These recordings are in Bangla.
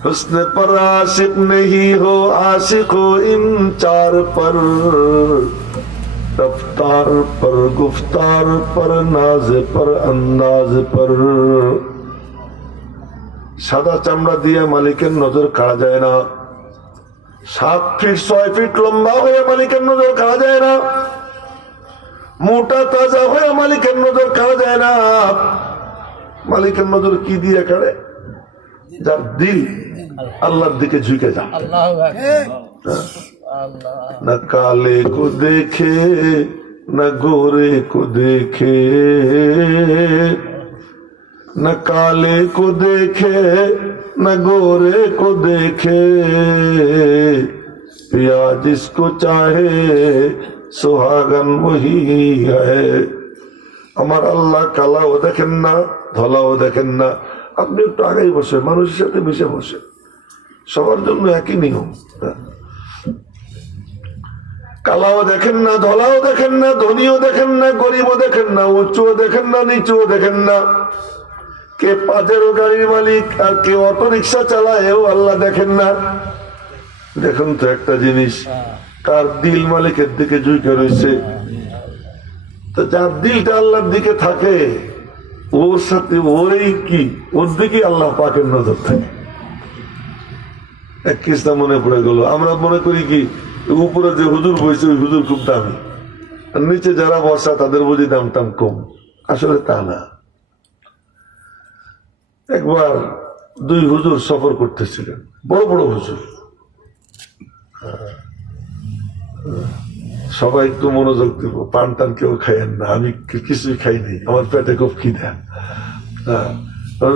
हुस्न पर आशिक नहीं हो, आशिक हो इन चार पर, रफ्तार पर, गुफ्तार पर, नाज पर, अंदाज पर। সাদা চামড়া দিয়ে মালিকের নজর কাড়া যায় না, 7 ফিট 6 ফিট লম্বা হয়ে মালিকের নজর কাড়া যায় না, মোটা তাজা হয়ে মালিকের নজর কাড়া যায় না। মালিকের নজর কি দিয়ে কাড়ে? যার দিল আল্লাহর দিকে ঝুঁকে যায়। न काले को देखे न गोरे को देखे, न काले को देखे न गोरे को देखे, पिया जिसको चाहे सुहागन वही है। আমার আল্লাহ কালাও দেখেন না, ধলাও দেখেন না। আপনি একটু আগেই বসে মানুষের সাথে মিশে বসে, সবার জন্য একই নিয়ম। কালাও দেখেন না, ধলাও দেখেন না, ধনীও দেখেন না, গরিবও দেখেন না, উঁচুও দেখেন না, নিচুও দেখেন না। কে পাজেরো গাড়ির মালিক আর কে অটো রিক্সা চালায় এও আল্লাহ দেখেন না। দেখুন তো একটা জিনিস, কার দিল মালিকের দিকে ঝুঁকে রয়েছে। তো যার দিলটা আল্লাহর দিকে থাকে, ওর সাথে ওরই কি, ওর দিকে আল্লাহ পাকের নজর থাকে। এক কিস্তা মনে পড়ে গেল। আমরা মনে করি কি উপরে যে হুজুর বসে ওই হুজুর খুব দামি, আর নিচে যারা বসা তাদের বুঝি দাম টাম কম। আসলে তা না। একবার 2 হুজুর সফর করতেছিলেন, বড় বড় হুজুর। সবাই একটু মনোযোগ দিব, পান টান কেউ খাইয়েন না, আমি কিছুই খাইনি, আমার পেটে খুব খিদে।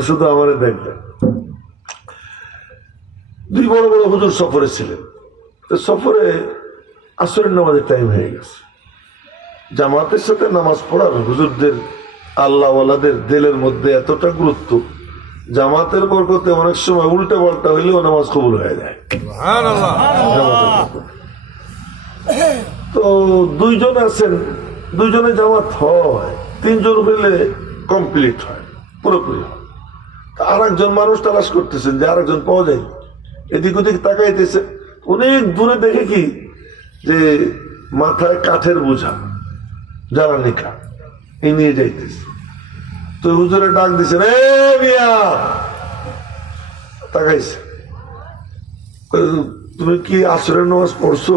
শুধু আমারে দেখবেন। 2 বড় বড় হুজুর সফরে ছিলেন। সফরে আসরের নামাজের টাইম হয়ে গেছে। জামাতের সাথে নামাজ পড়ার হুজুরদের, আল্লাহওয়ালাদের দিলের মধ্যে এতটা গুরুত্ব, জামাতের বরকতে অনেক সময় উল্টা পাল্টা হইলেও নামাজ কবুল হয়ে যায়। তো 2 জন আছেন, 2 জনে জামাত হয়, 3 জন হইলে কমপ্লিট হয়, পুরোপুরি হয়। আর একজন মানুষ তালাশ করতেছেন যে আরেকজন পাওয়া যায়, এদিক ওদিক তাকাইতেছে। অনেক দূরে দেখে কি যে মাথায় কাঠের বোঝা, জ্বালানি কাঠ এই নিয়ে যাইতেছে। তো হুজুরে ডাক দিছেন, এ মিয়া, তাকাইছে, তুমি কি আসরের নামাজ পড়ছো?